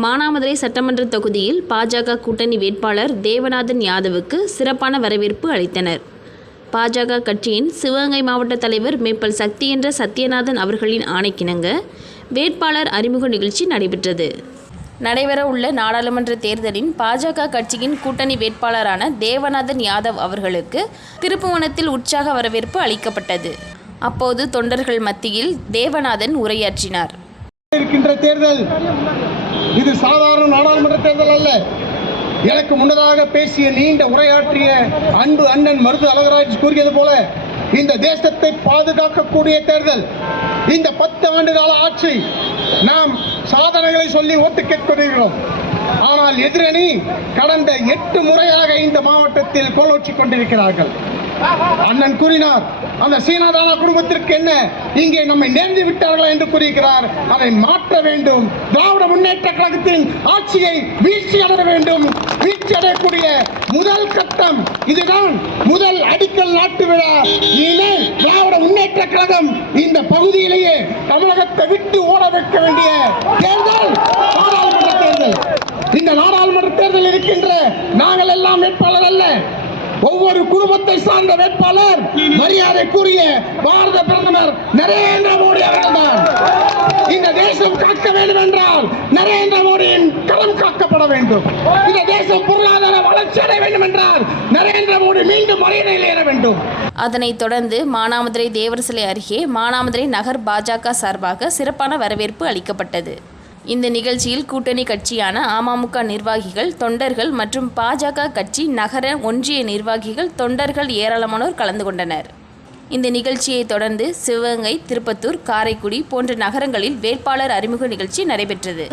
மானாமதுரை சட்டமன்ற தொகுதியில் பாஜக கூட்டணி வேட்பாளர் தேவநாதன் யாதவுக்கு சிறப்பான வரவேற்பு அளித்தனர். பாஜக கட்சியின் சிவகங்கை மாவட்ட தலைவர் மேப்பல் சக்தி என்ற சத்யநாதன் அவர்களின் ஆணைக்கிணங்க வேட்பாளர் அறிமுக நிகழ்ச்சி நடைபெற்றது. நடைபெற உள்ள நாடாளுமன்ற தேர்தலின் பாஜக கட்சியின் கூட்டணி வேட்பாளரான தேவநாதன் யாதவ் அவர்களுக்கு திருப்புவனத்தில் உற்சாக வரவேற்பு அளிக்கப்பட்டது. அப்போது தொண்டர்கள் மத்தியில் தேவநாதன் உரையாற்றினார். இருக்கின்ற தேர்தல் இது சாதாரண நாடாளுமன்ற தேர்தல் அல்ல. எனக்கு முன்னதாக பேசிய நீண்ட உரையாற்றிய அன்பு அண்ணன் மருது அழகராஜ் கூறியது போல இந்த தேசத்தை பாதுகாக்கக்கூடிய தேர்தல். இந்த 10 ஆண்டு கால ஆட்சி நாம் சாதனைகளை சொல்லி ஓட்டு கேட்கிறோம். ஆனால் எதிரணி கடந்த 8 முறையாக இந்த மாவட்டத்தில் கோலோச்சி கொண்டிருக்கிறார்கள். அண்ணன் கூறினார், அந்த சீனாதான குடும்பத்திற்கு என்ன இங்கே நம்மை நேர்ந்து விட்டார்களா என்று கூறுகிறார். அதை மாற்ற வேண்டும். திராவிட முன்னேற்ற கழகத்தின் ஆட்சியை வீழ்ச்சி அடைய வேண்டும். வீழ்ச்சி அடையக்கூடிய முதல் கட்டம் இதுதான். முதல் அடிக்கல் நாட்டு விழா. இனிமேல் திராவிட முன்னேற்ற கழகம் இந்த பகுதியிலேயே தமிழகத்தை விட்டு ஓட வைக்க வேண்டிய தேர்தல் நாடாளுமன்ற தேர்தல். இந்த நாடாளுமன்ற தேர்தல் இருக்கின்ற நாங்கள் எல்லாம் வேட்பாளர் அல்ல. ஒவ்வொரு குடும்பத்தை சார்ந்த வேட்பாளர் மரியாதைக்குரிய பாரத பிரதமர் நரேந்திர மோடி அவர்கள்தான். இந்த தேசம் காக்க வேண்டும் என்றால் நரேந்திர மோடியின் கரம் காக்கப்பட வேண்டும். இந்த தேசம் பொருளாதார வளர்ச்சி அடைய வேண்டும் என்றால் நரேந்திர மோடி மீண்டும் மரியாதையில் ஏற வேண்டும். அதனைத் தொடர்ந்து மானாமதுரை தேவர் சிலை அருகே மானாமதுரை நகர் பாஜக சார்பாக சிறப்பான வரவேற்பு அளிக்கப்பட்டது. இந்த நிகழ்ச்சியில் கூட்டணி கட்சியான அமமுக நிர்வாகிகள், தொண்டர்கள் மற்றும் பாஜக கட்சி நகர ஒன்றிய நிர்வாகிகள், தொண்டர்கள் ஏராளமானோர் கலந்து கொண்டனர். இந்த நிகழ்ச்சியை தொடர்ந்து சிவகங்கை, திருப்பத்தூர், காரைக்குடி போன்ற நகரங்களில் வேட்பாளர் அறிமுக நிகழ்ச்சி நடைபெற்றது.